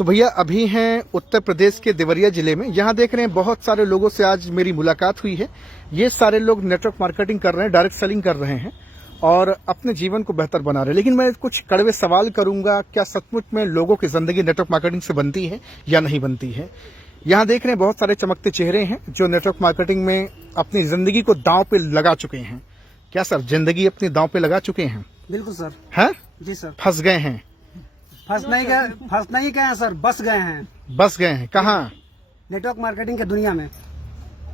तो भैया अभी हैं उत्तर प्रदेश के देवरिया जिले में। यहाँ देख रहे हैं बहुत सारे लोगों से आज मेरी मुलाकात हुई है। ये सारे लोग नेटवर्क मार्केटिंग कर रहे हैं, डायरेक्ट सेलिंग कर रहे हैं और अपने जीवन को बेहतर बना रहे हैं। लेकिन मैं कुछ कड़वे सवाल करूंगा, क्या सचमुच में लोगों की जिंदगी नेटवर्क मार्केटिंग से बनती है या नहीं बनती है। यहाँ देख रहे हैं बहुत सारे चमकते चेहरे हैं जो नेटवर्क मार्केटिंग में अपनी जिंदगी को दांव पे लगा चुके हैं। क्या सर जिंदगी अपनी दांव पे लगा चुके हैं? बिल्कुल सर। हैं? जी सर। फंस गए हैं? फंस नहीं गए हैं सर, बस गए हैं। बस गए हैं कहाँ? नेटवर्क मार्केटिंग की दुनिया में।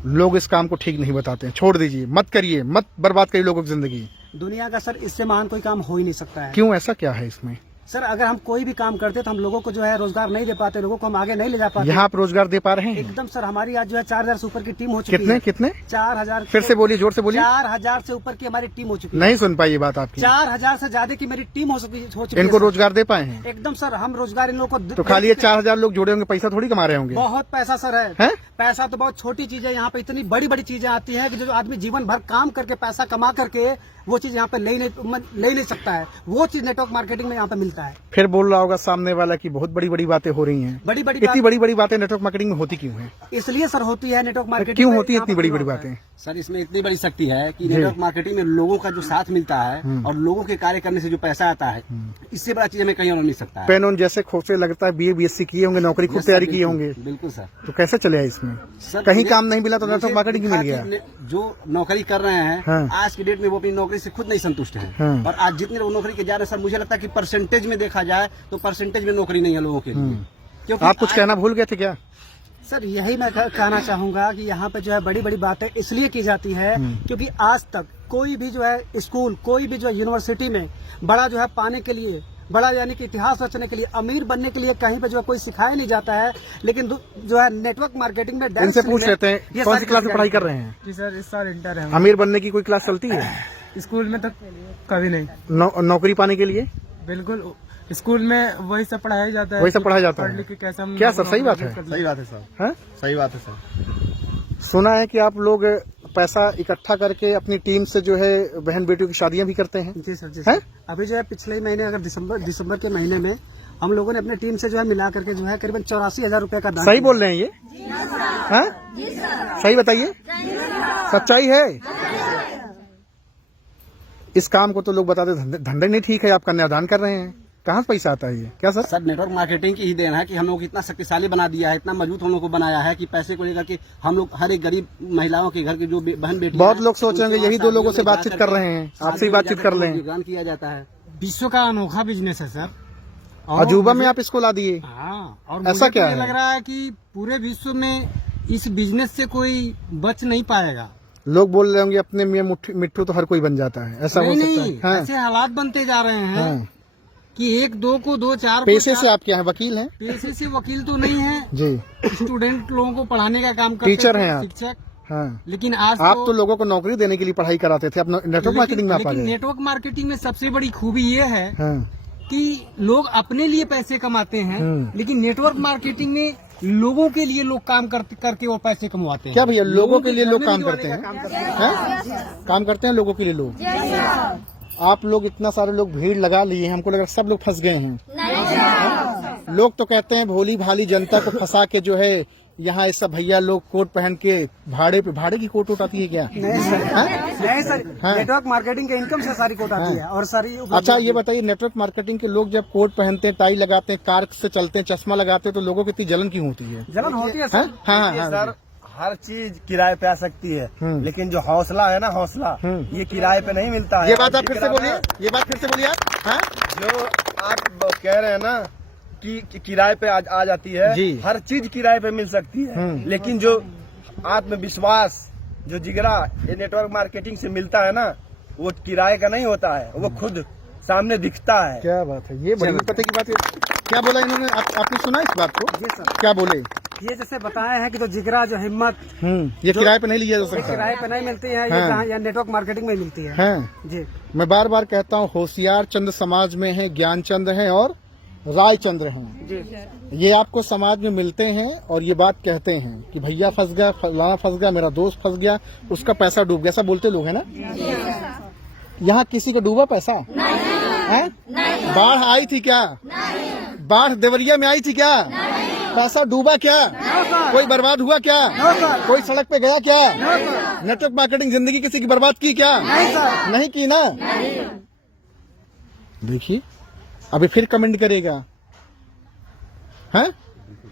लोग इस काम को ठीक नहीं बताते हैं, छोड़ दीजिए, मत करिए, मत बर्बाद करिए लोगों की जिंदगी। दुनिया का सर इससे महान कोई काम हो ही नहीं सकता है। क्यों, ऐसा क्या है इसमें? सर अगर हम कोई भी काम करते तो हम लोगों को जो है रोजगार नहीं दे पाते, लोगों को हम आगे नहीं ले जा पाते। यहाँ आप रोजगार दे पा रहे हैं? एकदम सर, हमारी आज जो है 4000 से ऊपर की टीम हो चुकी कितने है। कितने? 4000। फिर से बोलिए, जोर से बोलिए। 4000 से ऊपर की हमारी टीम हो चुकी है। नहीं सुन पाई ये बात आपकी। 4000 से ज्यादा की मेरी टीम हो चुकी है। इनको रोजगार दे पाए हैं? एकदम सर, हम रोजगार इन लोगों को तो खाली ये 4000 लोग जुड़े होंगे, पैसा थोड़ी कमा रहे होंगे। बहुत पैसा सर है? पैसा तो बहुत छोटी चीज है। यहाँ पे इतनी बड़ी बड़ी चीजें आती है कि जो आदमी जीवन भर काम करके पैसा कमा करके वो चीज यहाँ पे ले नहीं सकता है, वो चीज नेटवर्क मार्केटिंग में यहाँ पे मिलता है। फिर बोल रहा होगा सामने वाला की बहुत बड़ी बड़ी बातें हो रही हैं। इतनी बड़ी बड़ी बातें नेटवर्क मार्केटिंग में होती क्यों है? इसलिए सर होती है नेटवर्क मार्केटिंग। क्यों होती है इतनी बड़ी बड़ी बातें? सर इसमें इतनी बड़ी शक्ति है कि नेटवर्क मार्केटिंग में लोगों का जो साथ मिलता है और लोगों के कार्य करने से जो पैसा आता है, इससे बड़ा चीज हमें कहीं और मिल सकता है। पेन ऑन जैसे खोसे लगता है, BA BSc किए होंगे, नौकरी खूब तैयारी किए होंगे। बिल्कुल सर। तो कैसे चले आए इसमें? कहीं काम नहीं मिला तो नेटवर्क मार्केटिंग मिल गया। जो नौकरी कर रहे हैं आज की डेट में वो अपनी नौकरी से खुद नहीं संतुष्ट है। और आज जितने लोग नौकरी के जा रहे हैं सर, मुझे लगता है कि परसेंटेज में देखा जाए तो परसेंटेज में नौकरी नहीं है लोगों के लिए। क्योंकि आप कुछ कहना भूल गए थे क्या? सर यही मैं कहना चाहूंगा कि यहाँ पे जो है बड़ी बड़ी बातें इसलिए की जाती है क्योंकि आज तक कोई भी जो है स्कूल, कोई भी जो है यूनिवर्सिटी में बड़ा जो है पाने के लिए, बड़ा यानी कि इतिहास रचने के लिए, अमीर बनने के लिए कहीं पे जो है कोई सिखाया नहीं जाता है। लेकिन जो है नेटवर्क मार्केटिंग में इनसे पूछ लेते हैं कौन सी क्लास में पढ़ाई कर रहे हैं? जी सर, इस साल इंटर है। अमीर बनने की कोई क्लास चलती है? स्कूल में तो कभी नहीं। नौकरी पाने के लिए? बिल्कुल, स्कूल में वही सब पढ़ाया जाता है। वही सब पढ़ाया जाता है। क्या सर, सही बात है? सही बात है सर। सही बात है सर। सुना है कि आप लोग पैसा इकट्ठा करके अपनी टीम से जो है बहन बेटियों की शादियां भी करते हैं? जी सर, जी सर। अभी जो है पिछले महीने, अगर दिसंबर के महीने में हम लोगों ने अपनी टीम से जो है मिला करके जो है करीबन 84,000 रुपए का दान। सही बोल रहे हैं ये? सही बताइए, सच्चाई है? इस काम को तो लोग बताते धंधे नहीं ठीक है, आप कन्यादान कर रहे हैं, कहाँ से पैसा आता है ये? क्या सर? सर नेटवर्क मार्केटिंग की ही देन है कि हम लोग इतना शक्तिशाली बना दिया है, इतना मजबूत हम लोग को बनाया है कि पैसे को लेकर के हम लोग हर एक गरीब महिलाओं के घर के जो बहन बेटी, बहुत लोग सोचेंगे यही दो लोगों से बातचीत कर रहे हैं, आपसे ही बातचीत कर लें। दान किया जाता है। विश्व का अनोखा बिजनेस है सर। अजूबा में आप इसको ला दिए। हाँ, और ऐसा क्या है? लग रहा है कि पूरे विश्व में इस बिजनेस से कोई बच नहीं पाएगा। लोग बोल रहे होंगे अपने मियां मिट्टू तो हर कोई बन जाता है, ऐसा हो सकता है? हाँ। ऐसे हालात बनते जा रहे हैं कि एक दो को दो, चार। पैसे से आप क्या है, वकील हैं? पैसे से वकील तो नहीं है जी, स्टूडेंट लोगों को पढ़ाने का काम करते, टीचर हैं आप? शिक्षक। हाँ। लेकिन आज आप तो लोगों को नौकरी देने के लिए पढ़ाई कराते थे, अपना नेटवर्क मार्केटिंग में आप आ गए। नेटवर्क मार्केटिंग में सबसे बड़ी खूबी ये है हाँ। कि लोग अपने लिए पैसे कमाते हैं, लेकिन नेटवर्क मार्केटिंग में लोगों के लिए लोग काम करके वो पैसे कमवाते हैं। क्या भैया, लोगों के लिए लोग काम करते हैं? काम करते हैं लोगों के लिए लोग। आप लोग इतना सारे लोग भीड़ लगा लिए, हमको लगा सब लोग फंस गए हैं। लोग तो कहते हैं भोली भाली जनता को फंसा के जो है यहाँ ऐसा भैया लोग कोट पहन के भाड़े की कोट आती है क्या? नहीं सर, नेटवर्क मार्केटिंग के इनकम से सारी कोट आती है और सारी। अच्छा ये बताइए, नेटवर्क मार्केटिंग के लोग जब कोट पहनते हैं, टाई लगाते हैं, कार से चलते हैं, चश्मा लगाते हैं, तो लोगों की इतनी जलन क्यों होती है? जलन होती है सर। हाँ। सर हर चीज किराए पे आ सकती है, लेकिन जो हौसला है ना, हौसला ये किराए पे नहीं मिलता है। ये बात आप फिर से बोलिए, ये बात फिर से बोलिए आप। जो आप कह रहे हैं ना कि किराए पे आ जाती है जी। हर चीज किराए पे मिल सकती है, लेकिन जो आत्मविश्वास, जो जिगरा ये नेटवर्क मार्केटिंग से मिलता है ना, वो किराए का नहीं होता है, वो खुद सामने दिखता है। क्या बात है, ये बड़ी पते की बात है। क्या बोला इन्होंने, आपने सुना इस बात को? जी सर। क्या बोले? ये जैसे बताया है कि जो जिगरा, जो हिम्मत, ये किराए पे नहीं लिया जा सकता, किराए पे नहीं मिलती है, ये जहाँ या नेटवर्क मार्केटिंग में मिलती है। जी, मैं बार बार कहता हूँ, होशियार चंद समाज में है, ज्ञानचंद है और रायचंद्र हैं। जी। ये आपको समाज में मिलते हैं और ये बात कहते हैं कि भैया फंस गया, फलाना फंस गया, मेरा दोस्त फंस गया, उसका पैसा डूब गया, ऐसा बोलते लोग है ना? यहाँ किसी का डूबा पैसा? नहीं। बाढ़ आई थी क्या? बाढ़ देवरिया में आई थी क्या? पैसा डूबा क्या? कोई बर्बाद हुआ क्या? कोई सड़क पे गया क्या? नेटवर्क मार्केटिंग जिंदगी किसी की बर्बाद की क्या? नहीं की ना। देखिए अभी फिर कमेंट करेगा, हैं?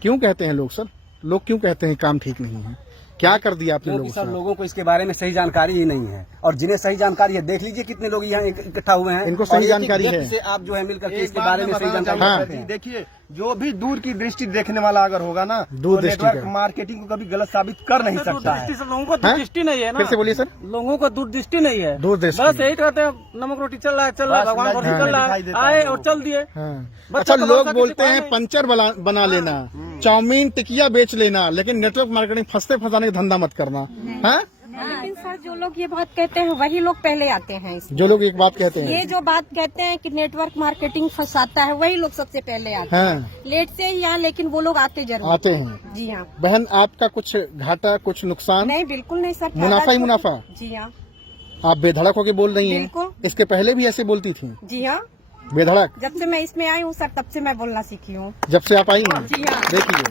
क्यों कहते हैं लोग सर? लोग क्यों कहते हैं काम ठीक नहीं है? क्या कर दिया आपने क्योंकि लोगों सर से? लोगों को इसके बारे में सही जानकारी ही नहीं है, और जिन्हें सही जानकारी है देख लीजिए कितने लोग यहाँ इकट्ठा हुए हैं, इनको सही और एक-एक जानकारी है। व्यक्ति से आप जो है मिलकर के एक इसके बात बारे मैं में सही बताना जानकारी चाहूंगा, रखते हैं। देखिए जो भी दूर की दृष्टि देखने वाला अगर होगा ना, दूर तो दृष्टि नेटवर्क का। मार्केटिंग को कभी गलत साबित कर नहीं सकता है। लोगों को दूरदृष्टि नहीं है ना, फिर से बोलिए सर। लोगों को दूरदृष्टि नहीं है, दूरदृष्टि। बस यही कहते हैं नमक रोटी चल रहा है, चल रहा है, बस भगवान को रोटी नजदीक चल रहा दिखाई है, देता आए है और वो। चल दिए। हाँ। बच्चों अच्छा को लोग भरोसा बोलते किसी हैं पर पंचर बना लेना, चाउमीन टिकिया बेच लेना, लेकिन नेटवर्क मार्केटिंग फंसते फंसाने का धंधा मत करना, है? लेकिन सर जो लोग ये बात कहते हैं वही लोग पहले आते हैं इसमें। जो लोग एक बात कहते हैं, ये जो बात कहते हैं कि नेटवर्क मार्केटिंग फंसाता है वही लोग सबसे पहले आते हैं। हाँ, लेट से ही यहाँ, लेकिन वो लोग आते जरूर आते हैं। जी हाँ। बहन आपका कुछ घाटा कुछ नुकसान? नहीं बिल्कुल नहीं सर, मुनाफा ही मुनाफा? जी हाँ आप बेधड़क होके बोल रही हैं। बिल्कुल। इसके पहले भी ऐसे बोलती थी जी हाँ। बेधड़क? जब से मैं इसमें आई हूँ सर तब से मैं बोलना सीखी हूँ। जब से आप आई हैं? जी हाँ। देखिए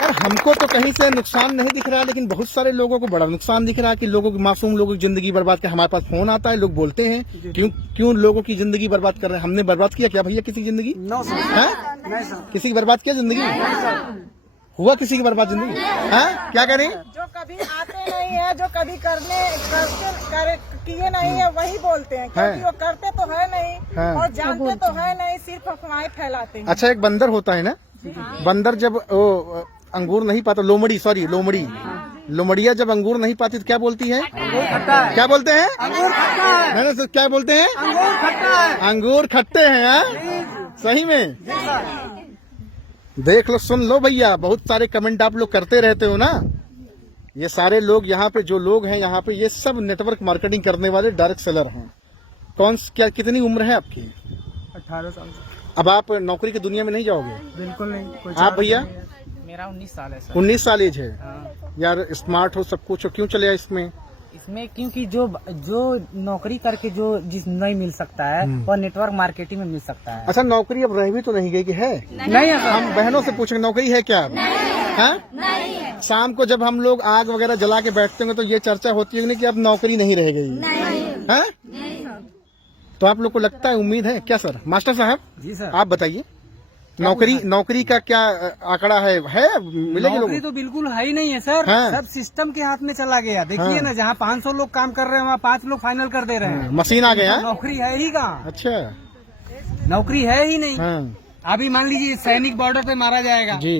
यार हमको तो कहीं से नुकसान नहीं दिख रहा है, लेकिन बहुत सारे लोगों को बड़ा नुकसान दिख रहा है कि लोगों की मासूम लोगों की जिंदगी बर्बाद कर। हमारे पास फोन आता है, लोग बोलते हैं क्यों लोगों की जिंदगी बर्बाद कर रहे हैं? हमने बर्बाद किया क्या भैया किसी की जिंदगी? नो सर, हैं? नहीं सर। किसी की बर्बाद किया जिंदगी? हुआ किसी की बर्बाद जिंदगी? हैं? क्या करें? जो कभी आते नहीं है, जो कभी किए नहीं है वही बोलते हैं, क्योंकि वो करते तो है नहीं हाँ। और जानते तो है नहीं, सिर्फ अफवाहें फैलाते हैं। अच्छा एक बंदर होता है ना, बंदर जब वो अंगूर नहीं पाता, लोमड़िया जब अंगूर नहीं पाती तो क्या बोलती है? क्या बोलते हैं? अंगूर खट्टा है, मैंने तो क्या बोलते हैं? अंगूर खट्टा है। अंगूर खट्टे हैं। हाँ? सही में देख लो, सुन लो भैया, बहुत सारे कमेंट आप लोग करते रहते हो ना। ये सारे लोग यहाँ पे जो लोग हैं यहाँ पे, ये सब नेटवर्क मार्केटिंग करने वाले डायरेक्ट सेलर हैं। क्या कितनी उम्र है आपकी? 18 साल से। अब आप नौकरी की दुनिया में नहीं जाओगे? बिल्कुल नहीं। आप भैया? मेरा 19 साल है सर। 19 साल एज है। हाँ। यार स्मार्ट हो सब कुछ हो, क्यों चले इसमें? इसमें क्योंकि जो नौकरी करके जो जिस नहीं मिल सकता है वह नेटवर्क मार्केटिंग में मिल सकता है। अच्छा नौकरी अब रह भी तो नहीं गई कि है? नहीं है सर। हम बहनों से पूछेंगे नौकरी है क्या अब? हैं? शाम को जब हम लोग आग वगैरह जला के बैठते होंगे तो ये चर्चा होती है कि अब नौकरी नहीं रह गई है? तो आप लोग को लगता है, उम्मीद है क्या सर? मास्टर साहब जी सर। आप बताइए, नौकरी का क्या आंकड़ा है मिलेगी नौकरी लोगों? तो बिल्कुल है ही नहीं है सर। हाँ। सब सिस्टम के हाथ में चला गया। देखिए हाँ। ना, जहाँ 500 लोग काम कर रहे हैं वहाँ 5 लोग फाइनल कर दे रहे हैं। मशीन आ गए हैं? नौकरी है ही कहाँ? अच्छा नौकरी है ही नहीं। हाँ अभी मान लीजिए सैनिक बॉर्डर पे मारा जाएगा जी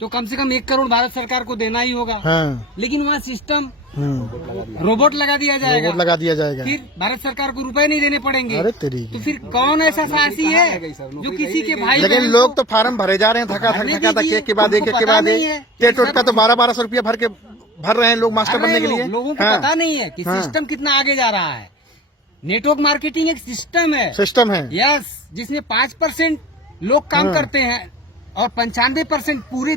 तो कम से कम 1 करोड़ भारत सरकार को देना ही होगा। हाँ लेकिन वहाँ सिस्टम रोबोट लगा दिया जाएगा, रोबोट लगा दिया जाएगा। फिर भारत सरकार को रुपए नहीं देने पड़ेंगे। अरे तेरी, तो फिर कौन ऐसा साहसी है जो किसी के भाई लेकिन बहन लोग को- तो फार्म भरे जा रहे हैं धक्का भरने धक्का धक्का दीजिए, एक के बाद एक उनको के पता बाद नहीं एक। है। टेट उट का तो 1200 रुपया भर रहे हैं लोग मास्टर बनने के लिए। लोगों को हाँ, पता नहीं है कि हाँ। सिस्टम कितना आगे जा रहा है। नेटवर्क मार्केटिंग एक सिस्टम है। सिस्टम है। यस, जिसमें 5% लोग काम हाँ। करते हैं और 95% पूरे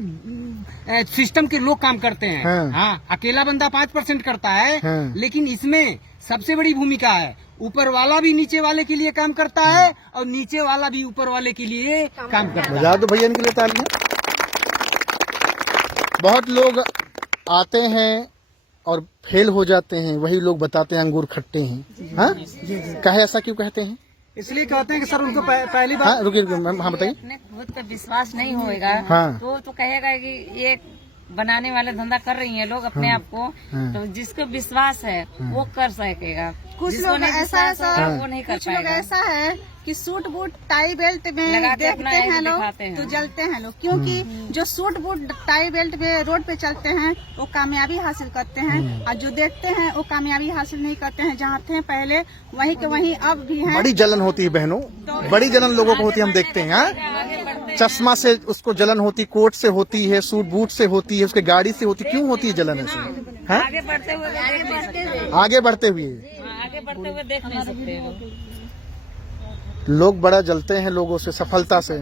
सिस्टम के लोग काम करते हैं। हाँ। हाँ, अकेला बंदा 5% करता है। हाँ। लेकिन इसमें सबसे बड़ी भूमिका है, ऊपर वाला भी नीचे वाले के लिए काम करता है और नीचे वाला भी ऊपर वाले के लिए काम करता है। बजा दो भैया इनके लिए तालियां। बहुत लोग आते हैं और फेल हो जाते हैं, वही लोग बताते हैं अंगूर खट्टे हैं। हाँ कहे ऐसा क्यों कहते हैं? इसलिए कहते हैं कि सर उनको पहली बार हाँ रुकिए मैम, हाँ बताइए। अपने खुद पे विश्वास नहीं होएगा हाँ। तो कहेगा कि ये बनाने वाले धंधा कर रही हैं लोग अपने आप को। हाँ। तो जिसको विश्वास है वो कर सकेगा, कुछ जिसको लोग नहीं ऐसा है विश्वास होगा, सर, वो नहीं कर कुछ लोग पाएगा। ऐसा है कि सूट बूट टाई बेल्ट लगा में के देखते अपना हैं ऐसे लोग दिखाते हैं। तो जलते हैं लोग, क्योंकि जो सूट बूट टाई बेल्ट में रोड पे चलते हैं वो कामयाबी हासिल करते हैं, और जो देखते हैं वो कामयाबी हासिल नहीं करते हैं। जहाँ थे पहले वहीं के वहीं अब भी हैं। बड़ी जलन होती है बहनों, बड़ी जलन लोगों को होती है, हम देखते हैं। हाँ? चश्मा से उसको जलन होती, कोट से होती है, सूट बूट से होती है, उसके गाड़ी से होती, क्यों होती है जलन ऐसे? हाँ? आगे बढ़ते हुए देख नहीं सकते। आगे बढ़ते हुए हाँ, आगे बढ़ते हुए देख नहीं सकते हो। लोग बड़ा जलते हैं लोगों से, सफलता से।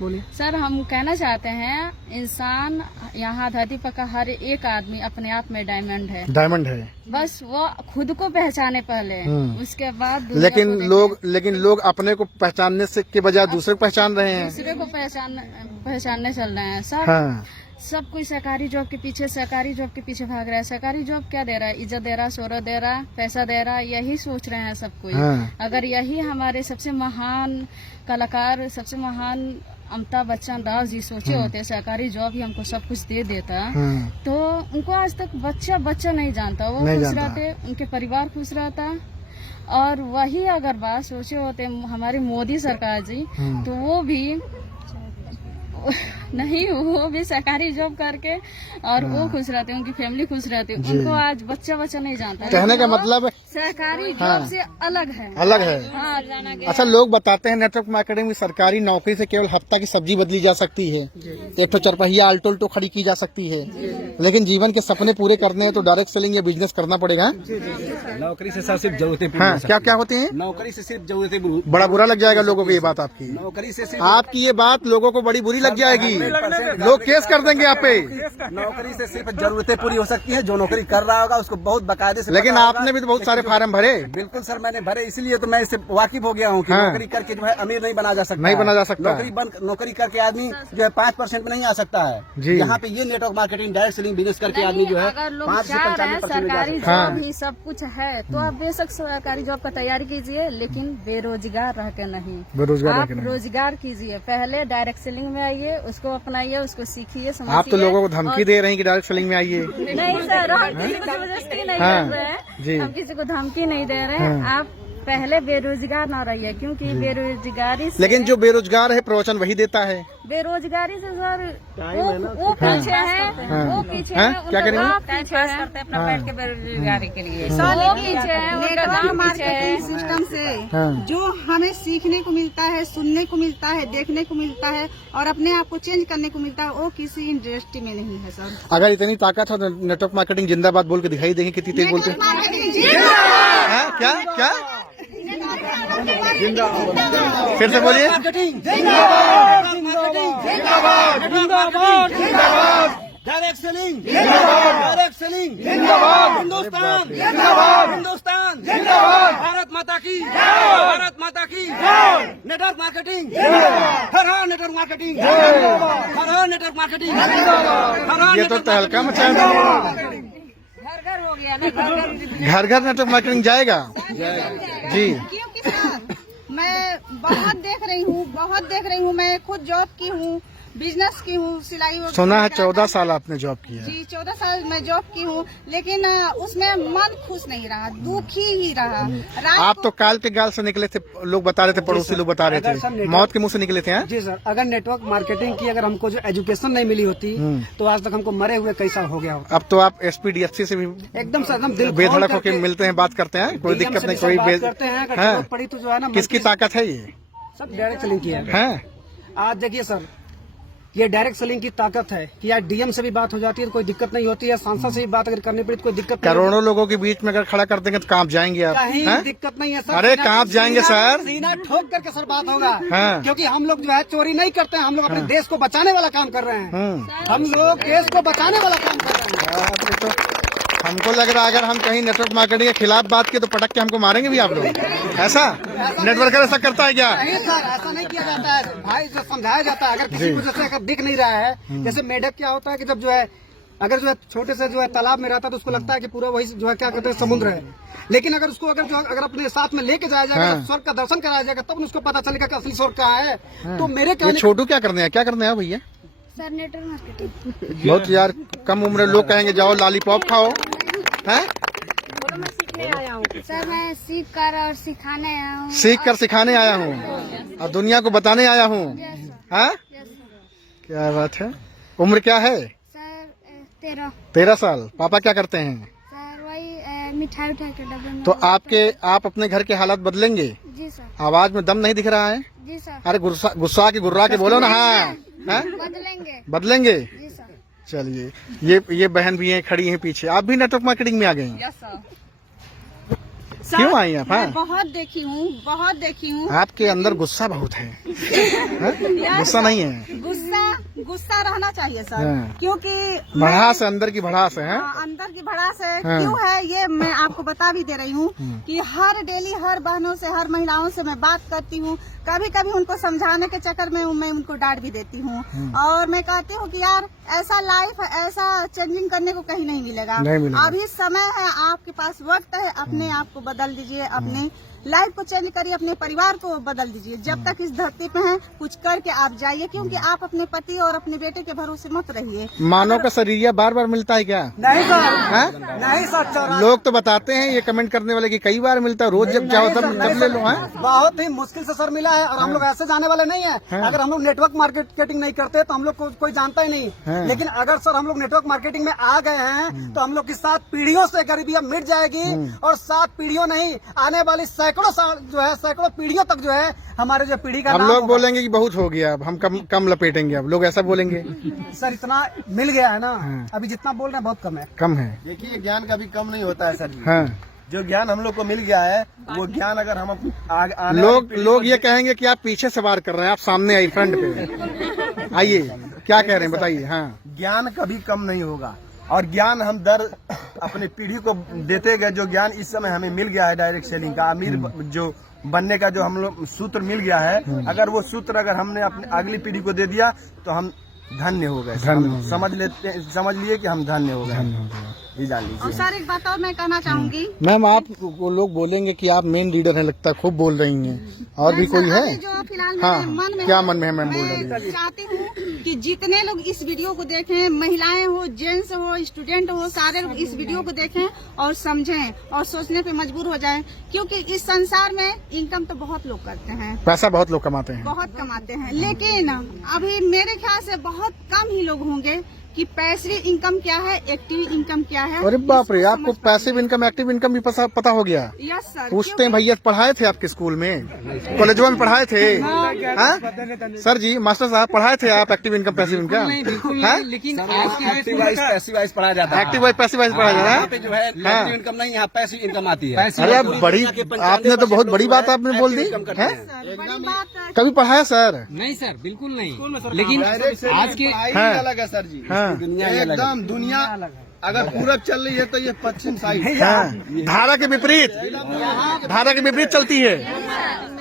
बोलिए। सर हम कहना चाहते हैं इंसान यहाँ धरती पर का हर एक आदमी अपने आप में डायमंड है। डायमंड है, बस वो खुद को पहचाने पहले, उसके बाद दुनिया लेकिन लोग अपने को पहचानने से के बजाय दूसरे को पहचान रहे हैं, दूसरे को पहचानने चल रहे हैं सर। हाँ। सब कोई सरकारी जॉब के पीछे भाग रहा है। सरकारी जॉब क्या दे रहा है? इज्जत दे रहा है, शोहरत दे रहा है, पैसा दे रहा है, यही सोच रहे हैं सब कोई। हाँ। अगर यही हमारे सबसे महान कलाकार, सबसे महान अमिताभ बच्चन दास जी सोचे होते सरकारी जॉब ही हमको सब कुछ दे देता, तो उनको आज तक बच्चा नहीं जानता, वो खुश रहते, उनके परिवार खुश रहता। और वही अगर बात सोचे होते हमारी मोदी सरकार जी, तो वो भी नहीं, वो भी सरकारी जॉब करके और वो खुश रहते, उनकी फैमिली खुश रहती। उनको आज बच्चा नहीं जानता। कहने का मतलब सरकारी जॉब से अलग है। हाँ, अच्छा, लोग बताते हैं नेटवर्क मार्केटिंग में सरकारी नौकरी से केवल हफ्ता की सब्जी बदली जा सकती है, एक तो चरपहिया आल्टो खड़ी की जा सकती है, लेकिन जीवन के सपने पूरे करने हैं तो डायरेक्ट सेलिंग या बिजनेस करना पड़ेगा। नौकरी से सर सिर्फ जरूरतें पूरी हाँ, हो सकती क्या क्या होती हैं? नौकरी से सिर्फ जरूरतें पूरी। बड़ा बुरा लग जाएगा लोगों को ये बात आपकी। नौकरी से सिर्फ आपकी ये बात लोगों को बड़ी बुरी लग जाएगी, लोग केस कर देंगे आप पे। नौकरी से सिर्फ जरूरतें पूरी हो सकती है, जो नौकरी कर रहा होगा उसको बहुत बाकायदे से। लेकिन आपने भी तो बहुत सारे फार्म भरे। बिल्कुल सर, मैंने भरे, इसीलिए तो मैं इससे वाकिफ हो गया हूँ कि हाँ। नौकरी करके जो है अमीर नहीं बना जा सकता, नहीं बना जा सकता। नौकरी करके आदमी जो है 5% में नहीं आ सकता है जी। यहाँ पे ये network marketing, direct selling business करके आदमी जो है अगर लोग 5 से चाह रहे हैं 95% में जा सरकारी सकता है। जॉब ही सब कुछ है, तो आप बेशक सरकारी जॉब का तैयारी कीजिए, लेकिन बेरोजगार रह के नहीं। बेरोजगार आप रोजगार कीजिए, पहले डायरेक्ट सेलिंग में आइए, उसको अपनाइए, उसको सीखिए, समझिए। आप तो लोगों को धमकी दे रहे हैं कि डायरेक्ट सेलिंग में आइए। नहीं सर, हम किसी को जबरदस्ती नहीं हाँ, कर रहे जी। हैं, हम किसी को धमकी नहीं दे रहे हैं। आप पहले बेरोजगार ना रहिए, क्योंकि बेरोजगारी से, लेकिन जो बेरोजगार है प्रवचन वही देता है। बेरोजगारी से सर वो पीछे है, वो पीछे है, क्या करेंगे? उनका पीछे है अपना बैठ के बेरोजगारी के लिए। वो पीछे है, उनका नेटवर्क नाम पीछे मार्केटिंग है। सिस्टम से हाँ। जो हमें सीखने को मिलता है, सुनने को मिलता है, देखने को मिलता है और अपने आप को चेंज करने को मिलता है, वो किसी इंडस्ट्री में नहीं है सर। अगर इतनी ताकत हो तो नेटवर्क मार्केटिंग जिंदाबाद बोल के दिखाई देंगे कितनी तेज बोलते हैं। हाँ, क्या क्या फिर से बोलिए। Direct selling direct selling Hindustan Hindustan Bharat माता की नेटवर्क मार्केटिंग, हर नेटवर्क मार्केटिंग, हर नेटवर्क मार्केटिंग। ये तो तहलका मचा देंगे। घर हो गया ना, घर घर नेटवर्क मार्केटिंग जाएगा जी। क्योंकि सर मैं बहुत देख रही हूँ, मैं खुद जॉब की हूँ, बिजनेस की हूँ, सिलाई और सुना है 14 साल आपने जॉब किया है। जी 14 साल मैं जॉब की हूँ, लेकिन उसमें मन खुश नहीं रहा, दुखी ही रहा। रात आप को- तो काल के गाल से निकले थे, लोग बता रहे थे, पड़ोसी लोग बता रहे अगर सर थे, नेटवर्क- मौत के मुंह से निकले थे। हैं? जी सर, अगर नेटवर्क मार्केटिंग की अगर हमको जो एजुकेशन नहीं मिली होती तो आज तक हमको मरे हुए कैसा हो गया होता। अब तो आप SPDFC से भी एकदम सर, एकदम दिल खोल बेधड़क होकर करके मिलते हैं, बात करते हैं, कोई DM दिक्कत से नहीं, भी कोई सर बात करते हैं। अगर हाँ। जरूरत पड़ी तो जो है ना, किसकी ताकत है ये? सब डायरेक्ट सेलिंग की है। हैं? आज देखिए सर, ये डायरेक्ट सेलिंग की ताकत है कि यार DM से भी बात हो जाती है तो कोई दिक्कत नहीं होती है, सांसद से भी बात अगर करनी पड़ी तो कोई दिक्कत नहीं होती। करोड़ों लोगों के बीच में अगर खड़ा कर देंगे तो कहाँ जाएंगे आप? कहीं हैं? दिक्कत नहीं है सर। अरे सीना- कहाँ जाएंगे सीना- सर? सीना ठोक करके सर बात होगा। हाँ। क्योंकि हम लोग जो है चोरी नहीं करते हैं, हम लोग अपने देश को बचाने वाला काम कर रहे हैं। हम लोग देश को बचाने वाला काम कर रहे हैं। आप ये तो हमको लग रहा है अगर हम कहीं नेटवर्क मार्केटिंग के खिलाफ बात की तो पटक के हमको मारेंगे भी आप लोग। ऐसा नेटवर्कर ऐसा करता है क्या? नहीं सर, ऐसा नहीं किया जाता है भाई, जो समझाया जाता है। अगर किसी को जैसे अगर दिख नहीं रहा है, जैसे मेढक क्या होता है कि जब जो है अगर जो है छोटे से जो है तालाब में रहता है तो उसको लगता है कि पूरा वही जो है क्या कहते हैं समुद्र है, लेकिन अगर उसको अगर अपने साथ में लेके जाया जाएगा, हाँ। स्वर्ग का दर्शन कराया जाएगा, तब उसको पता चलेगा कि असली स्वर्ग कहाँ है। तो मेरे ये कहने छोटू क्या करने हैं, क्या करने हैं भैया? सर नेटवर्क मार्केटिंग बहुत यार कम उम्र लोग कहेंगे जाओ लॉलीपॉप खाओ, हैं? सर मैं सीख कर और सिखाने आया हूँ। सीख कर सिखाने आया हूँ और दुनिया को बताने आया हूँ। हाँ, क्या बात है। उम्र क्या है? सर 13 साल। पापा क्या करते हैं? सर वही मिठाई उठाई के डब्बे में। तो आप अपने घर के हालात बदलेंगे? जी सर, आवाज में दम नहीं दिख रहा है? जी सर, अरे गुस्सा के गुर्रा के बोलो ना। हाँ, हैं? बदलेंगे। बदलेंगे। जी सर। चलिए, ये बहन भी हैं, खड़ी हैं पीछे। आप भी नेटवर्क मार्केटिंग में आ गई हैं? Yes sir. सर, क्यों आई आप? हाँ? मैं बहुत देखी हूँ। आपके अंदर गुस्सा बहुत है, हाँ? गुस्सा नहीं है? गुस्सा रहना चाहिए सर, हाँ। क्योंकि भड़ास है, अंदर की भड़ास है, हाँ? अंदर की भड़ास है। हाँ। क्यों है ये मैं आपको बता भी दे रही हूँ कि हर डेली हर बहनों से, हर महिलाओं से मैं बात करती हूँ। कभी कभी उनको समझाने के चक्कर में मैं उनको डांट भी देती हूँ, और मैं कहती हूँ कि यार ऐसा लाइफ, ऐसा चेंजिंग करने को कहीं नहीं मिलेगा। अभी समय है, आपके पास वक्त है, अपने आप को बदल दीजिए, अपने लाइफ को चेंज करिए, अपने परिवार को बदल दीजिए। जब तक इस धरती पे हैं कुछ करके आप जाइए, क्योंकि आप अपने पति और अपने बेटे के भरोसे मत रहिए। मानव का शरीर बार बार मिलता है क्या? नहीं सर, हाँ? नहीं सर, लोग तो बताते हैं, ये कमेंट करने वाले कि कई बार मिलता है, रोज जब जाओ तब ले लो। हाँ? बहुत ही मुश्किल से सर मिला है, और हम लोग ऐसे जाने वाले नहीं है। अगर हम लोग नेटवर्क मार्केटिंग नहीं करते तो हम लोग को कोई जानता ही नहीं। लेकिन अगर सर हम लोग नेटवर्क मार्केटिंग में आ गए हैं तो हम लोग की 7 पीढ़ियों से गरीबी अब मिट जाएगी, और 7 पीढ़ियों नहीं, आने वाली सैकड़ों साल जो है, सैकड़ों पीढ़ियों तक जो है हमारे जो पीढ़ी का अब नाम लोग होगा। बोलेंगे कि बहुत हो गया, अब हम कम लपेटेंगे, अब लोग ऐसा बोलेंगे। सर इतना मिल गया है ना, अभी जितना बोल रहे हैं बहुत कम है। कम है। देखिए, ज्ञान कभी कम नहीं होता है सर जी। हाँ। जो ज्ञान हम लोग को मिल गया है, वो ज्ञान अगर हम आने लोग ये कहेंगे कि आप पीछे से वार कर रहे हैं, आप सामने आई, फ्रंट पे आइए, क्या कह रहे हैं बताइए। हाँ, ज्ञान कभी कम नहीं होगा, और ज्ञान हम अपनी पीढ़ी को देते गए। जो ज्ञान इस समय हमें मिल गया है डायरेक्ट सेलिंग का, अमीर जो बनने का जो हम लोग सूत्र मिल गया है, अगर वो सूत्र अगर हमने अपनी अगली पीढ़ी को दे दिया तो हम धन्य हो गए। समझ लिए कि हम धन्य हो गए। ये जान और लीजिए। सर एक बात और मैं कहना चाहूंगी। मैम आप वो लोग बोलेंगे कि आप मेन लीडर हैं, लगता है खूब बोल रही हैं, और भी कोई है? जो फिलहाल हाँ, मेरे मन में क्या है, मन में है मैम? बोल रही मैं चाहती हूँ कि जितने लोग इस वीडियो को देखें, महिलाएं हो, जेंट्स हो, स्टूडेंट हो, सारे लोग इस वीडियो को देखें और समझें और सोचने पे मजबूर हो जाएं, क्योंकि इस संसार में इनकम तो बहुत लोग करते हैं, पैसा बहुत लोग कमाते हैं, बहुत कमाते हैं, लेकिन अभी मेरे ख्याल से बहुत कम ही लोग होंगे कि पैसिव इनकम क्या है, एक्टिव इनकम क्या है। अरे बाप रे, आपको पैसिव इनकम, एक्टिव इनकम भी पता हो गया? Yes sir. पूछते हैं भैया, पढ़ाए थे आपके स्कूल में, कॉलेजों में पढ़ाए थे? हाँ? सर जी, मास्टर साहब पढ़ाए थे आप एक्टिव इनकम, पैसिव इनकम? लेकिन एक्टिव वाइज पैसिव वाइज पढ़ाया जाता है। एक्टिव वाइज पैसिव वाइज पढ़ाया यहाँ जाता पे है। जो है एक्टिव इनकम नहीं, यहाँ पैसिव इनकम आती है। अरे बड़ी, आपने तो बहुत बड़ी बात आपने बोल दी है। बड़ी बात कभी पढ़ाया सर? नहीं सर, बिल्कुल नहीं। लेकिन आज के हाँ। अलग है सर जी। हाँ, एकदम दुनिया अगर पूरब चल रही है तो ये पश्चिम साइड। हाँ, धारा के विपरीत, धारा के विपरीत चलती है।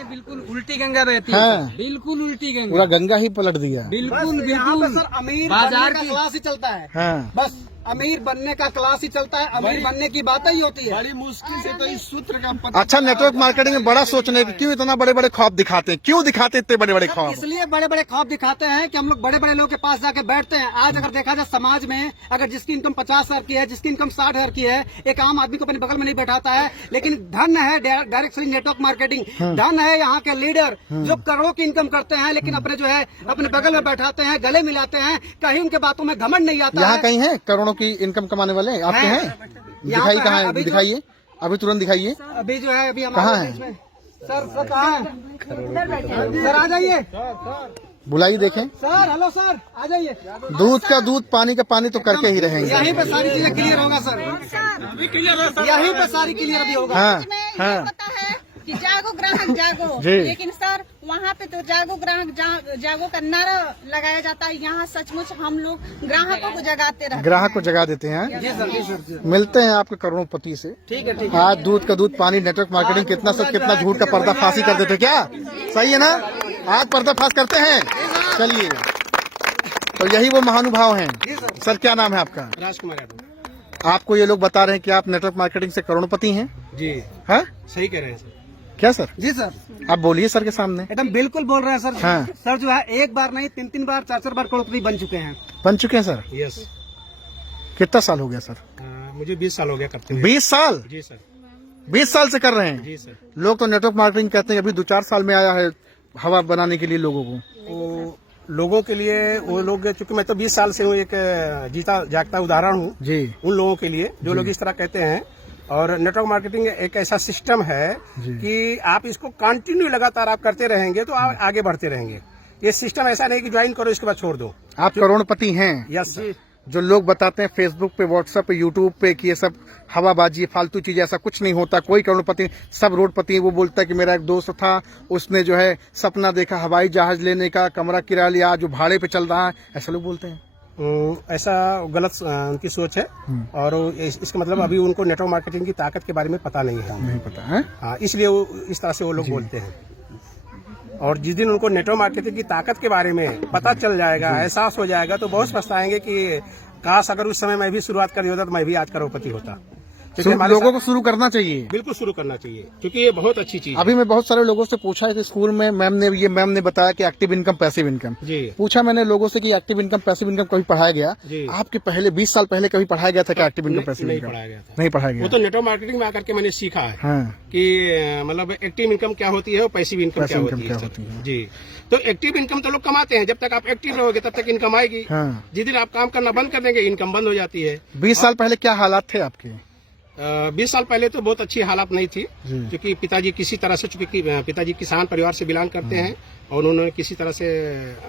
बिल्कुल उल्टी गंगा रहती है। हाँ। बिल्कुल उल्टी गंगा, पूरा गंगा ही पलट दिया। बिल्कुल यहाँ पे बिल्कुल। सर अमीर बाजार बनने का की- क्लास ही चलता है। हाँ, बस अमीर बनने का क्लास ही चलता है, अमीर बनने की बात ही होती है। बड़ी मुश्किल से तो इस सूत्र का पता। अच्छा, नेटवर्क मार्केटिंग में बड़ा सोचने की क्यों इतना बड़े बड़े ख्वाब दिखाते हैं? क्यों दिखाते इतने बड़े बड़े ख्वाब? इसलिए बड़े बड़े ख्वाब दिखाते हैं कि हम लोग बड़े बड़े लोगों के पास जाके बैठते हैं। आज अगर देखा जाए समाज में, अगर जिसकी इनकम 50,000 की है, जिसकी इनकम 60,000 की है, एक आम आदमी को अपने बगल में नहीं बैठाता है। लेकिन धन है डायरेक्ट सेलिंग नेटवर्क मार्केटिंग, धन है यहाँ के लीडर जो करोड़ों की इनकम करते हैं, लेकिन अपने जो है अपने बगल में बैठाते हैं, गले मिलाते हैं, कहीं उनके बातों में घमंड नहीं आता यहाँ है। कहीं है करोड़ों की इनकम कमाने वाले आपके हैं? यहाँ दिखाई पे कहाँ है, है? अभी जो- दिखाइए, अभी तुरंत दिखाइए। अभी जो है, अभी कहाँ हमारे है? देश में सर कहाँ है? सर आ जाइए बुलाइए, देखें। सर। हेलो सर, आ जाइए। दूध का दूध, पानी का पानी तो करके ही रहेंगे। यहीं पे सारी चीजें क्लियर होगा सर, यहीं पे सारी क्लियर अभी होगा। हाँ, में ये हाँ। पता है कि जागो ग्राहक जागो, जी। लेकिन सर वहाँ पे तो जागो ग्राहक जागो का नारा लगाया जाता है। यहाँ सचमुच हम लोग ग्राहकों को जगाते रहते हैं। ग्राहक को जगा देते हैं। जी सर, जी सर। मिलते हैं आपके करोड़पति से। ठीक है, ठीक आज दूध का दूध, पानी, नेटवर्क मार्केटिंग, कितना सच कितना झूठ का पर्दाफाशी कर देते, क्या सही है ना? आज पर्दाफाश करते हैं। चलिए, तो यही वो महानुभाव हैं। सर क्या नाम है आपका? राजकुमार यादव आपको ये लोग बता रहे हैं कि आप नेटवर्क मार्केटिंग से करोड़पति हैं? जी, हाँ, सही कह रहे हैं सर। क्या सर? जी सर, आप बोलिए सर के सामने। एकदम बिल्कुल बोल रहे हैं सर। हाँ। सर जो है एक बार नहीं 3-3 बार 4-4 बार करोड़पति बन चुके हैं। बन चुके हैं सर? यस, कितना साल हो गया सर? मुझे 20 साल हो गया करते हुए। 20 साल? जी सर। 20 साल से कर रहे हैं? जी सर। लोग तो नेटवर्क मार्केटिंग कहते हैं अभी 2-4 साल में आया है हवा बनाने के लिए लोगों को। तो लोगों के लिए, वो लोग, चूंकि मैं तो 20 साल से हूँ, एक जीता जागता उदाहरण हूँ जी, उन लोगों के लिए जो लोग इस तरह कहते हैं। और नेटवर्क मार्केटिंग एक ऐसा सिस्टम है कि आप इसको कंटिन्यू लगातार आप करते रहेंगे तो आप आगे बढ़ते रहेंगे। ये सिस्टम ऐसा नहीं कि ज्वाइन करो इसके बाद छोड़ दो। आप करोड़पति हैं? Yes sir. जो लोग बताते हैं फेसबुक पे, व्हाट्सएप पे, यूट्यूब पे कि ये सब हवाबाजी, फालतू चीज, ऐसा कुछ नहीं होता, कोई करोड़पति, सब रोडपति। वो बोलता है कि मेरा एक दोस्त था, उसने जो है सपना देखा हवाई जहाज लेने का, कमरा किराया लिया, जो भाड़े पे चल रहा है, ऐसा लोग बोलते हैं। ऐसा गलत उनकी सोच है और इसका मतलब अभी उनको नेटवर्क मार्केटिंग की ताकत के बारे में पता नहीं है। नहीं पता है, हाँ, इसलिए वो इस तरह से वो लोग बोलते हैं। और जिस दिन उनको नेटवर्क मार्केटिंग की ताकत के बारे में पता चल जाएगा, एहसास हो जाएगा, तो बहुत पछताएंगे कि काश अगर उस समय मैं भी शुरुआत कर दिया होता तो मैं भी आज करोड़पति होता। लोगों को शुरू करना चाहिए, बिल्कुल शुरू करना चाहिए, क्योंकि ये बहुत अच्छी चीज है। अभी मैं बहुत सारे लोगों से पूछा है कि स्कूल में मैम ने बताया कि एक्टिव इनकम, पैसिव इनकम। पूछा मैंने लोगों से कि एक्टिव इनकम, पैसिव इनकम कभी पढ़ाया गया आपके पहले 20 साल पहले कभी पढ़ाया गया था क्या एक्टिव इनकम, पैसिव इनकम? नहीं पढ़ाया गया। वो तो नेटवर्क मार्केटिंग में आकर के मैंने सीखा है कि मतलब एक्टिव इनकम क्या होती है और पैसिव इनकम क्या होती है। जी, तो एक्टिव इनकम तो लोग कमाते हैं, जब तक आप एक्टिव रहोगे तब तक इनकम आएगी। जिस दिन आप काम करना बंद कर देंगे इनकम बंद हो जाती है। 20 साल पहले क्या हालात थे आपके? 20 साल पहले तो बहुत अच्छी हालात नहीं थी, क्योंकि पिताजी किसी तरह से, चूंकि पिताजी किसान परिवार से बिलोंग करते हैं और उन्होंने किसी तरह से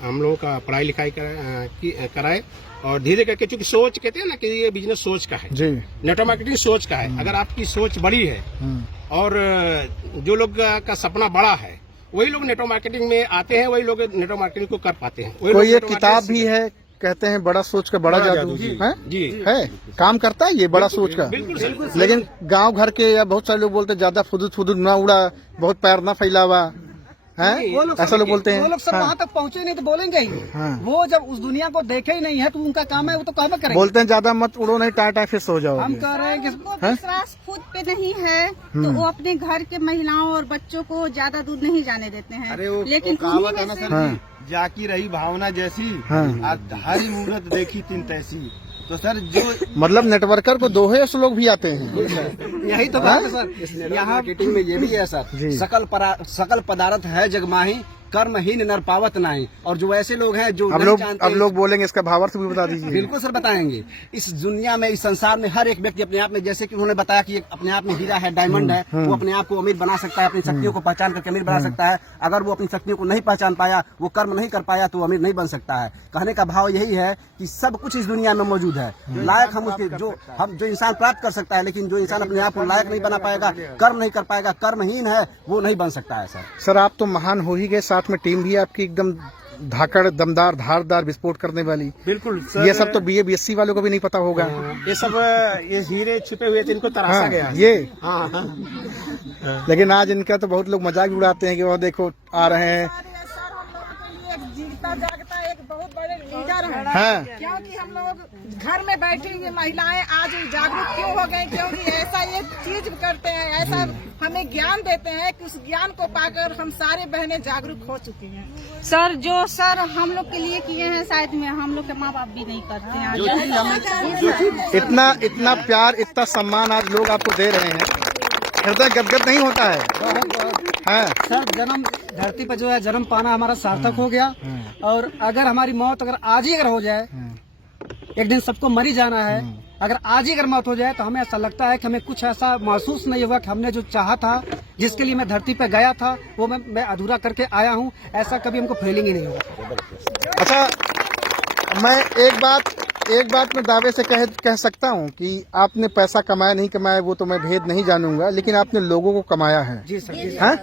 हम लोगों का पढ़ाई लिखाई कराए और धीरे करके, चूंकि सोच कहते हैं ना कि ये बिजनेस सोच का है, नेटवर्क मार्केटिंग सोच का है। अगर आपकी सोच बड़ी है और जो लोग का सपना बड़ा है वही लोग नेटवर्क मार्केटिंग में आते हैं, वही लोग नेटवर्क मार्केटिंग को कर पाते हैं। कोई एक किताब भी है, कहते हैं बड़ा सोच का बड़ा जादू है, काम करता है ये बड़ा सोच का। लेकिन गांव घर के या बहुत सारे लोग बोलते हैं ज्यादा फुदूद ना उड़ा, बहुत पैर ना फैलावा है, ऐसा लोग बोलते हैं। वो लोग सब वहाँ तक पहुँचे नहीं तो बोलेंगे ही। वो जब उस दुनिया को देखे ही नहीं है तो उनका काम है, वो तो काम करेंगे। बोलते हैं ज्यादा मत उड़ो, नहीं टाटा फिर सो जाओ। हम कह रहे हैं कि विश्वास खुद पे नहीं है तो वो अपने घर के महिलाओं और बच्चों को ज्यादा दूर नहीं जाने देते हैं। लेकिन कहावत है ना सर, जाकी रही भावना जैसी, हरी मूरत देखी तीन तैसी। तो सर जो मतलब नेटवर्कर को दोहे से लोग भी आते हैं, यही तो बात है सर। यहाँ मार्केटिंग में ये भी है सर, सकल पदार्थ है जगमाही, कर्महीन नर पावत नहीं। और जो ऐसे लोग हैं जो अब लोग बोलेंगे, इसका भावार्थ भी बता दीजिए। बिल्कुल सर बताएंगे। इस दुनिया में, इस संसार में हर एक व्यक्ति अपने आप में, जैसे कि उन्होंने बताया कि अपने आप में हीरा है, डायमंड है, वो अपने आप को अमीर बना सकता है, अपनी शक्तियों को पहचान करके अमीर बना सकता है। अगर वो अपनी शक्तियों को नहीं पहचान पाया, वो कर्म नहीं कर पाया, तो अमीर नहीं बन सकता है। कहने का भाव यही है कि सब कुछ इस दुनिया में मौजूद है, लायक हम उसके जो इंसान प्राप्त कर सकता है, लेकिन जो इंसान अपने आप को लायक नहीं बना पाएगा, कर्म नहीं कर पाएगा, कर्महीन है, वो नहीं बन सकता है सर आप तो महान हो ही गए, साथ में टीम भी आपकी एकदम धाकड़, दमदार, धारदार, विस्फोट करने वाली। बिल्कुल सर, ये सब तो BA BSc वालों को भी नहीं पता होगा। ये सब ये हीरे छुपे हुए थे, इनको तराशा गया ये। लेकिन आज इनका तो बहुत लोग मजाक भी उड़ाते हैं कि वो देखो आ रहे हैं। जीता जागता एक बहुत बड़े लीडर हैं। क्योंकि हम लोग घर में बैठेंगे, महिलाएं आज जागरूक क्यों हो गए? क्योंकि ऐसा ये चीज करते हैं, ऐसा हमें ज्ञान देते हैं कि उस ज्ञान को पाकर हम सारे बहनें जागरूक हो चुकी हैं। सर जो सर हम लोग के लिए किए हैं, शायद में हम लोग के माँ बाप भी नहीं करते हैं। इतना प्यार, इतना सम्मान आज लोग आपको दे रहे हैं, हृदय गदगद नहीं होता है। सर जन्म धरती पर जो है जन्म पाना हमारा सार्थक हो गया। और अगर हमारी मौत अगर आज ही अगर हो जाए, एक दिन सबको मर ही जाना है, अगर आज ही अगर मौत हो जाए तो हमें ऐसा लगता है कि हमें कुछ ऐसा महसूस नहीं होगा कि हमने जो चाहा था, जिसके लिए मैं धरती पर गया था, वो मैं अधूरा करके आया हूँ, ऐसा कभी हमको फीलिंग ही नहीं होगा। अच्छा, मैं एक बात मैं दावे से कह सकता हूँ कि आपने पैसा कमाया नहीं कमाया वो तो मैं भेद नहीं जानूंगा, लेकिन आपने लोगों को कमाया है। जी सर,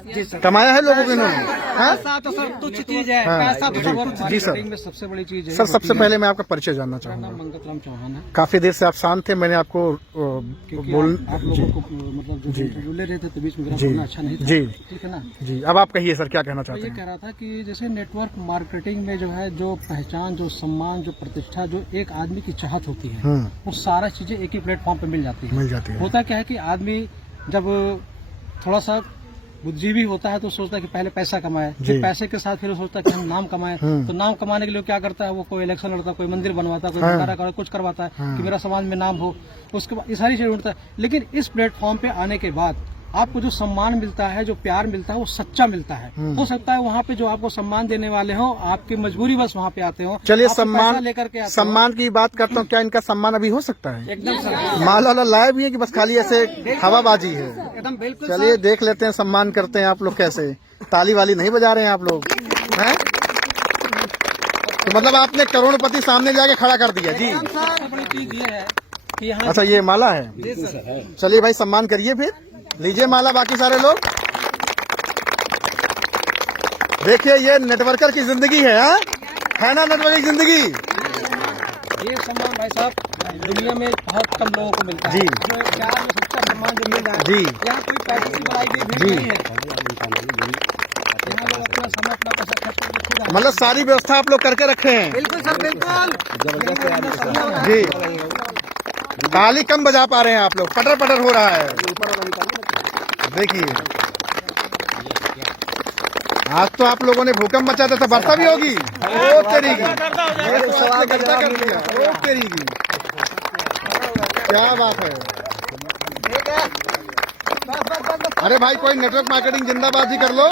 जी सर, कमाया है लोगों को। पैसा तो सर तुच्छ चीज है, पैसा तो जी सर, सबसे बड़ी चीज है। सर सबसे पहले मैं आपका परिचय जानना चाहूँगा। मंगतराम चौहान है। काफी देर से आप शांत थे, मैंने आपको आप लोगों को मतलब जो ले रहे थे तो बीच में बोलना अच्छा नहीं था। जी ठीक है ना जी, अब आप कहिए सर क्या कहना चाहते हैं? ये कह रहा था कि जैसे नेटवर्क मार्केटिंग में जो है, जो पहचान, जो सम्मान, जो प्रतिष्ठा, जो एक आदमी की चाहत होती है, वो सारा चीजें एक ही प्लेटफॉर्म पे मिल जाती है। होता क्या है कि आदमी जब थोड़ा सा बुद्धिजीवी होता है तो सोचता है कि पहले पैसा कमाए, फिर पैसे के साथ फिर सोचता है कि हम नाम कमाए। तो नाम कमाने के लिए क्या करता है, वो कोई इलेक्शन लड़ता है, कोई मंदिर बनवाता है, कोई भंडारा करता, कुछ करवाता है कि मेरा समाज में नाम हो। उसके बाद ये सारी चीजें उठता है। लेकिन इस प्लेटफॉर्म पे आने के बाद आपको जो सम्मान मिलता है, जो प्यार मिलता है, वो सच्चा मिलता है। हो सकता है वहाँ पे जो आपको सम्मान देने वाले हो, आपकी मजबूरी बस वहाँ पे आते हो। चलिए सम्मान की बात करता हूँ, क्या इनका सम्मान अभी हो सकता है? एकदम माला लाया भी है कि बस खाली ऐसे हवाबाजी है? एकदम बिल्कुल। चलिए देख लेते हैं सम्मान करते हैं आप लोग कैसे। ताली वाली नहीं बजा रहे हैं आप लोग हैं? तो मतलब आपने करोड़पति सामने जाके खड़ा कर दिया जी। बड़ी चीज ये है कि यहाँ अच्छा ये माला है, चलिए भाई सम्मान करिए, फिर लीजिए माला बाकी सारे लोग। देखिए ये नेटवर्कर की जिंदगी है, हाँ? है ना नेटवर्कर की जिंदगी। ये सम्मान भाई साहब दुनिया में बहुत कम लोगों को मिलता है। जी। जो प्यार में सच्चा सम्मान जो मिल रहा है, जी। यहाँ कोई पैसे की बढ़ाई गई भीड़ जी। नहीं है। यहाँ लोग अपना समय अपना पैसा खर्च करके खुद आते मतलब सारी व्यवस्था आप लोग करके रखे हैं बिल्कुल सर बिल्कुल। जी। ताली कम बजा पा रहे हैं आप लोग, पटर पटर हो रहा है। देखिए आज तो आप लोगों ने भूकंप मचाता था, बरसा भी होगी। ओ तेरी की, गर्दा कर दिया। ओ तेरी की, क्या बात है। अरे भाई कोई नेटवर्क मार्केटिंग जिंदाबाद जी कर लो।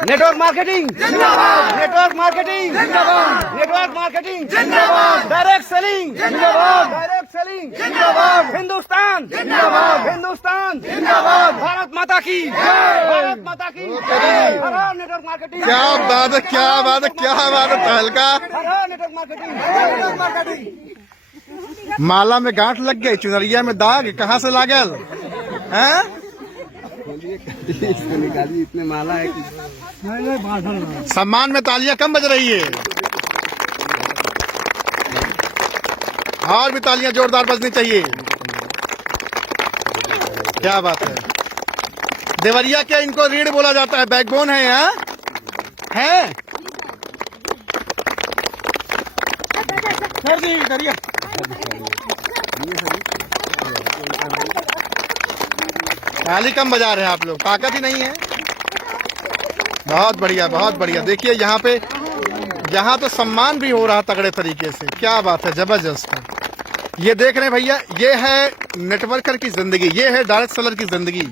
नेटवर्क मार्केटिंग जिंदाबाद, नेटवर्क मार्केटिंग जिंदाबाद, नेटवर्क मार्केटिंग जिंदाबाद, डायरेक्ट सेलिंग जिंदाबाद, डायरेक्ट सेलिंग जिंदाबाद, हिंदुस्तान जिंदाबाद, हिंदुस्तान जिंदाबाद, भारत माता की जय, भारत माता की जय, हर हर नेटवर्क मार्केटिंग, क्या बात है, क्या बात है, क्या बात है। तहलका हर हर नेटवर्क मार्केटिंग, नेटवर्क मार्केटिंग। माला में गांठ लग गई, चुनरिया में दाग कहाँ से लागल हैं? निकाली इतने माला है कि सम्मान में तालियां कम बज रही है, और भी तालियां जोरदार बजनी चाहिए। क्या बात है। देवरिया क्या इनको रीढ़ बोला जाता है, बैकबोन है यहाँ है। ताली कम बजा रहे हैं आप लोग, ताकत ही नहीं है। बहुत बढ़िया, बहुत बढ़िया। देखिए यहाँ पे, यहाँ तो सम्मान भी हो रहा तगड़े तरीके से। क्या बात है, जबरदस्त। ये देख रहे हैं भैया, ये है नेटवर्कर की जिंदगी, ये है डायरेक्ट सेलर की जिंदगी।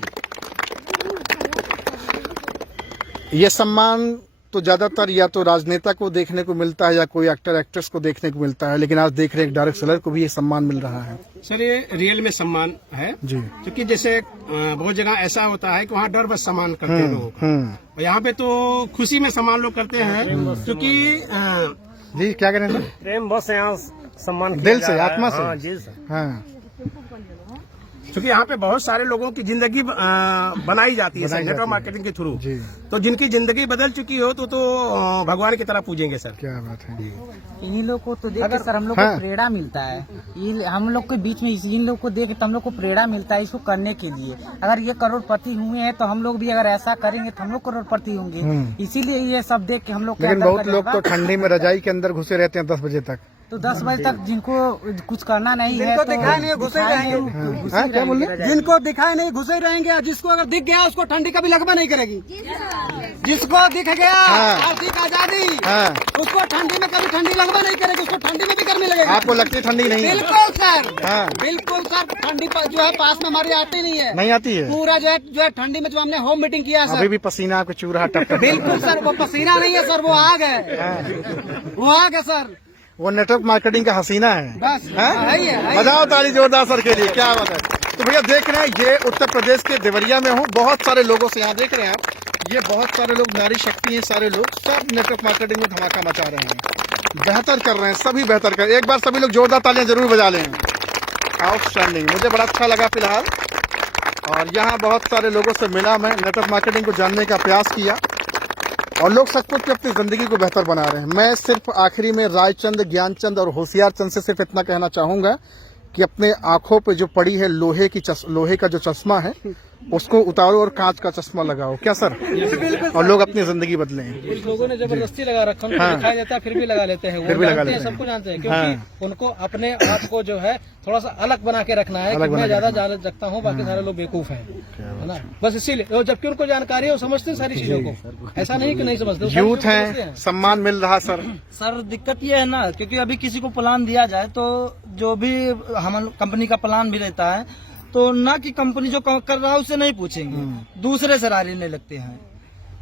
ये सम्मान तो ज्यादातर या तो राजनेता को देखने को मिलता है या कोई एक्टर एक्ट्रेस को देखने को मिलता है, लेकिन आज देख रहे हैं डायरेक्ट सेलर को भी ये सम्मान मिल रहा है। सर ये रियल में सम्मान है जी। क्योंकि जैसे बहुत जगह ऐसा होता है कि वहाँ डर बस सम्मान करते हैं लोगों का, और यहाँ पे तो खुशी में सम्मान लोग करते हैं क्योंकि जी क्या करें सर? प्रेम बस यहाँ सम्मान दिल से, आत्मा से। जी सर। हाँ क्योंकि यहाँ पे बहुत सारे लोगों की जिंदगी बनाई जाती है सर नेटवर्क मार्केटिंग के थ्रू। जी। तो जिनकी जिंदगी बदल चुकी हो तो भगवान की तरह पूजेंगे सर। क्या बात है। इन लोग को तो देख के सर हम लोग हाँ। को प्रेरणा मिलता है। ये हम लोग के बीच में इन लोग को देख के हम लोग को प्रेरणा मिलता है इसको करने के लिए। अगर ये करोड़पति हुए हैं तो हम लोग भी अगर ऐसा करेंगे तो हम लोग करोड़पति होंगे। इसीलिए ये सब देख के हम लोग लेकिन बहुत लोग तो ठंडी में रजाई के अंदर घुसे रहते हैं 10 बजे तक। तो 10 बजे तक जिनको कुछ करना नहीं है जिनको तो दिखाई नहीं घुसे रहेंगे, हाँ, क्या बोल रहे? जिनको दिखाई नहीं घुसे रहेंगे, जिसको अगर दिख गया उसको ठंडी कभी लगवा नहीं करेगी। जिसको दिख गया हाँ। आर्थिक आजादी, हाँ। उसको ठंडी में कभी ठंडी लगवा नहीं करेगी, उसको ठंडी में भी गर्मी लगेगी। आपको लगती ठंडी नहीं है? बिल्कुल सर, हाँ। बिल्कुल सर। ठंडी जो है पास में हमारी आती नहीं है, नहीं आती है। पूरा जो है ठंडी में जो हमने होम मीटिंग किया अभी सर, भी पसीना आपको चूर रहा टप टप। बिल्कुल सर वो पसीना नहीं है सर, वो आग है, वो आग है सर। वो नेटवर्क मार्केटिंग का हसीना है। बस हैं? है ही है। बजाओ ताली जोरदार सर के लिए, क्या बात है। तो भैया देख रहे हैं, ये उत्तर प्रदेश के देवरिया में हूँ, बहुत सारे लोगों से यहाँ देख रहे हैं आप, ये बहुत सारे लोग, नारी शक्ति हैं सारे लोग, सब नेटवर्क मार्केटिंग में धमाका मचा रहे हैं, बेहतर कर रहे हैं, सभी बेहतर कर। एक बार सभी लोग जोरदार तालियां जरूर बजा लें। आउटस्टैंडिंग, मुझे बड़ा अच्छा लगा फिलहाल। और यहाँ बहुत सारे लोगों से मिला मैं, नेटवर्क मार्केटिंग को जानने का प्रयास किया, और लोग सचमुच में अपनी जिंदगी को बेहतर बना रहे हैं। मैं सिर्फ आखिरी में रायचंद, ज्ञानचंद और होशियार चंद से सिर्फ इतना कहना चाहूंगा कि अपने आंखों पे जो पड़ी है लोहे का जो चश्मा है उसको उतारो और कांच का चश्मा लगाओ। क्या सर? और लोग अपनी जिंदगी बदलें। कुछ लोगों ने जबरदस्ती लगा रखा है, हाँ। दिखाई देता है फिर भी लगा लेते हैं, फिर वो भी लगा जानते हैं, लेते हैं। सबको जानते हैं, क्योंकि उनको अपने आप को जो है थोड़ा सा अलग बना के रखना है कि अलग बना मैं के ज्यादा रखना जान सकता हूँ, बाकी सारे लोग बेवकूफ हैं, है ना। बस इसीलिए, और जबकि उनको जानकारी है, वो समझते हैं सारी चीजों को, ऐसा नहीं कि नहीं समझते, वो सारी यूथ चीज़ों को समझते है, सम्मान मिल रहा सर। सर दिक्कत ये है ना, क्योंकि अभी किसी को प्लान दिया जाए तो जो भी हम कंपनी का प्लान भी रहता है तो ना कि कंपनी जो कर रहा है उससे नहीं पूछेंगे, दूसरे से राय लेने लगते हैं,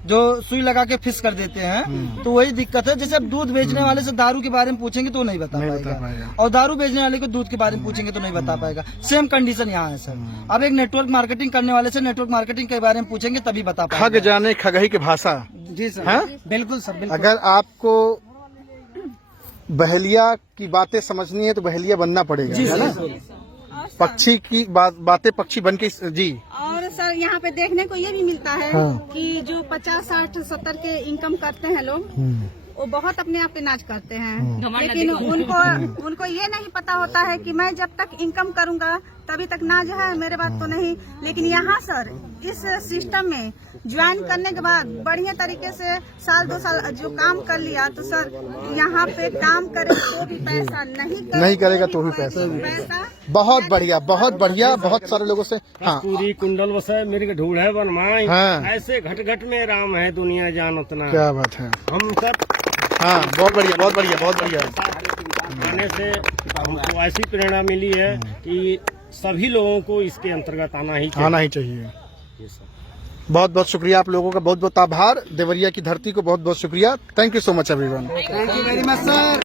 जो सुई लगा के फिक्स कर देते हैं। तो वही दिक्कत है। जैसे अब दूध बेचने वाले से दारू के बारे में पूछेंगे तो नहीं बता पाएगा, और दारू बेचने वाले को दूध के बारे में पूछेंगे तो नहीं बता पाएगा। सेम कंडीशन यहाँ है सर। अब एक नेटवर्क मार्केटिंग करने वाले से नेटवर्क मार्केटिंग के बारे में पूछेंगे तभी बता पाएगा। खग जाने खगही की भाषा। जी सर, हाँ? बिल्कुल सर, बिल्कुल। अगर आपको बहेलिया की बातें समझनी है तो बहेलिया बनना पड़ेगा, है ना। पक्षी की बातें पक्षी बन के जी। और सर यहाँ पे देखने को ये भी मिलता है कि जो 50, 60, 70 के इनकम करते हैं लोग, वो बहुत अपने आप पे नाच करते हैं, लेकिन उनको ये नहीं पता होता है कि मैं जब तक इनकम करूंगा तभी तक नाज है, मेरे बात तो नहीं। लेकिन यहाँ सर इस सिस्टम में ज्वाइन करने के बाद बढ़िया तरीके से साल 2 साल जो काम कर लिया, तो सर यहाँ पे काम करे तो भी पैसा, नहीं करेगा तो भी पैसा। बहुत बढ़िया, बहुत बढ़िया। बहुत सारे लोगों से हाँ पूरी कुंडल बसे मेरे ढूढ़ है बनमाई, हाँ। ऐसे घट घट में राम है दुनिया जान उतना। क्या बात है। हम सब हाँ बहुत बढ़िया, बहुत बढ़िया, बहुत बढ़िया। आने से हमको ऐसी प्रेरणा मिली है कि सभी लोगों को इसके अंतर्गत आना ही चाहिए। बहुत बहुत शुक्रिया आप लोगों का, बहुत बहुत आभार। देवरिया की धरती को बहुत बहुत शुक्रिया। Thank you so much everyone. Thank you very much sir.